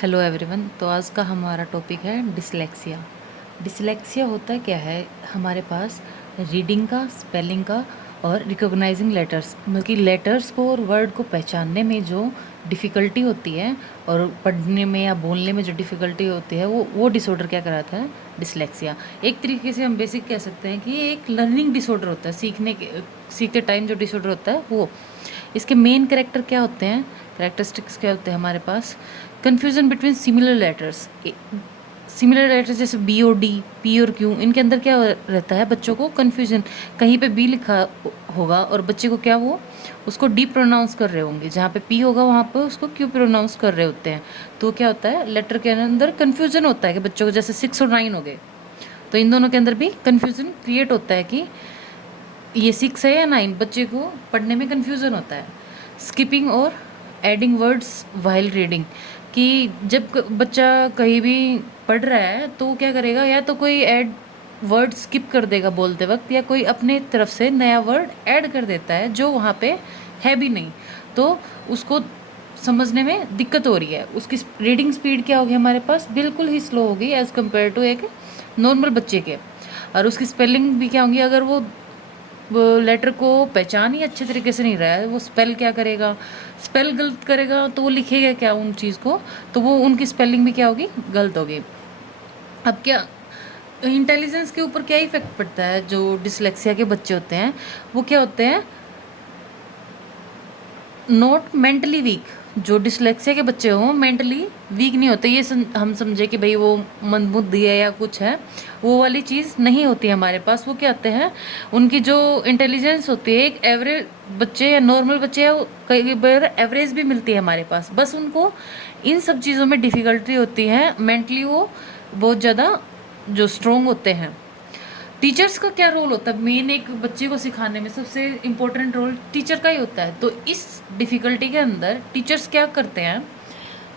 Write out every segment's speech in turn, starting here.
Hello everyone. तो आज का हमारा टॉपिक है डिसलेक्सिया। डिसलेक्सिया होता क्या है? हमारे पास रीडिंग का, स्पेलिंग का और रिकॉग्नाइजिंग लेटर्स, मतलब कि लेटर्स को और वर्ड को पहचानने में जो डिफ़िकल्टी होती है और पढ़ने में या बोलने में जो डिफ़िकल्टी होती है वो डिसऑर्डर क्या कराता है? डिसलेक्सिया। एक तरीके से हम बेसिक कह सकते हैं कि ये एक लर्निंग डिसऑर्डर होता है, सीखते टाइम जो डिसऑर्डर होता है वो। इसके मेन कैरेक्टर क्या होते हैं, कैरेक्टरिस्टिक्स क्या होते हैं हमारे पास? Confusion between similar letters. Similar letters जैसे बी और डी, पी और क्यू, इनके अंदर क्या रहता है? बच्चों को कन्फ्यूज़न। कहीं पे बी लिखा होगा और बच्चे को क्या, वो उसको डी प्रोनाउंस कर रहे होंगे, जहाँ पे पी होगा वहाँ पे उसको क्यू प्रोनाउंस कर रहे होते हैं। तो क्या होता है, लेटर के अंदर कन्फ्यूज़न होता है कि बच्चों को, जैसे 6 और 9 हो गए, तो इन दोनों के अंदर भी कन्फ्यूज़न क्रिएट होता है कि ये 6 है या 9। बच्चे को पढ़ने में कन्फ्यूज़न होता है। स्किपिंग और एडिंग वर्ड्स वाइल रीडिंग, कि जब बच्चा कहीं भी पढ़ रहा है तो वो क्या करेगा, या तो कोई ऐड वर्ड स्किप कर देगा बोलते वक्त, या कोई अपने तरफ से नया वर्ड ऐड कर देता है जो वहाँ पे है भी नहीं, तो उसको समझने में दिक्कत हो रही है। उसकी रीडिंग स्पीड क्या होगी हमारे पास? बिल्कुल ही स्लो होगी एज़ कम्पेयर टू एक नॉर्मल बच्चे के। और उसकी स्पेलिंग भी क्या होंगी? अगर वो लेटर को पहचान ही अच्छे तरीके से नहीं रहा है, वो स्पेल क्या करेगा, स्पेल गलत करेगा तो वो लिखेगा क्या उन चीज़ को, तो वो उनकी स्पेलिंग भी क्या होगी? गलत होगी। अब क्या इंटेलिजेंस के ऊपर क्या इफेक्ट पड़ता है? जो डिसलेक्सिया के बच्चे होते हैं वो क्या होते हैं? Not mentally weak. जो डिसलेक्सिया के बच्चे हों मेंटली वीक नहीं होते, ये हम समझे कि भाई वो मंदबुद्धि है या कुछ है, वो वाली चीज़ नहीं होती हमारे पास। वो क्या होते हैं, उनकी जो इंटेलिजेंस होती है, एक एवरेज बच्चे या नॉर्मल बच्चे या कई बार एवरेज भी मिलती है हमारे पास। बस उनको इन सब चीज़ों में डिफ़िकल्टी होती है, मेंटली वो बहुत ज़्यादा जो स्ट्रोंग होते हैं। टीचर्स का क्या रोल होता है? मेन एक बच्चे को सिखाने में सबसे इम्पोर्टेंट रोल टीचर का ही होता है। तो इस डिफ़िकल्टी के अंदर टीचर्स क्या करते हैं,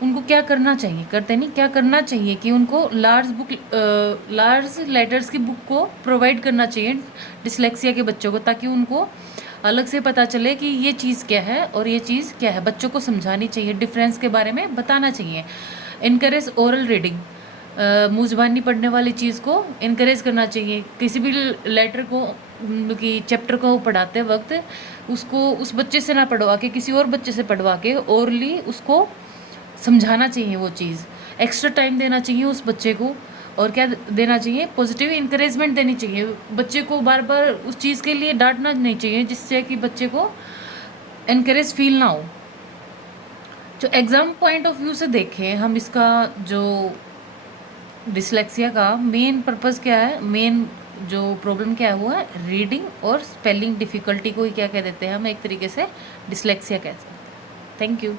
उनको क्या करना चाहिए, करते नहीं, क्या करना चाहिए कि उनको लार्ज लेटर्स की बुक को प्रोवाइड करना चाहिए डिसलेक्सिया के बच्चों को, ताकि उनको अलग से पता चले कि ये चीज़ क्या है और ये चीज़ क्या है। बच्चों को समझानी चाहिए, डिफरेंस के बारे में बताना चाहिए। इनकरेज ओरल रीडिंग, मुँह ज़बानी पढ़ने वाली चीज़ को इनकरेज करना चाहिए। किसी भी लेटर को, मतलब कि चैप्टर को पढ़ाते वक्त उसको उस बच्चे से ना पढ़वा के किसी और बच्चे से पढ़वा के ओरली उसको समझाना चाहिए। वो चीज़ एक्स्ट्रा टाइम देना चाहिए उस बच्चे को। और क्या देना चाहिए? पॉजिटिव इंकरेजमेंट देनी चाहिए। बच्चे को बार बार उस चीज़ के लिए डांटना नहीं चाहिए, जिससे कि बच्चे को इनकरेज फील ना हो। जो एग्ज़ाम पॉइंट ऑफ व्यू से देखें हम, इसका जो डिसलेक्सिया का मेन पर्पस क्या है, मेन जो प्रॉब्लम क्या है वो है रीडिंग और स्पेलिंग डिफ़िकल्टी को ही क्या कह देते हैं हम, एक तरीके से डिसलेक्सिया कहते हैं। Thank you.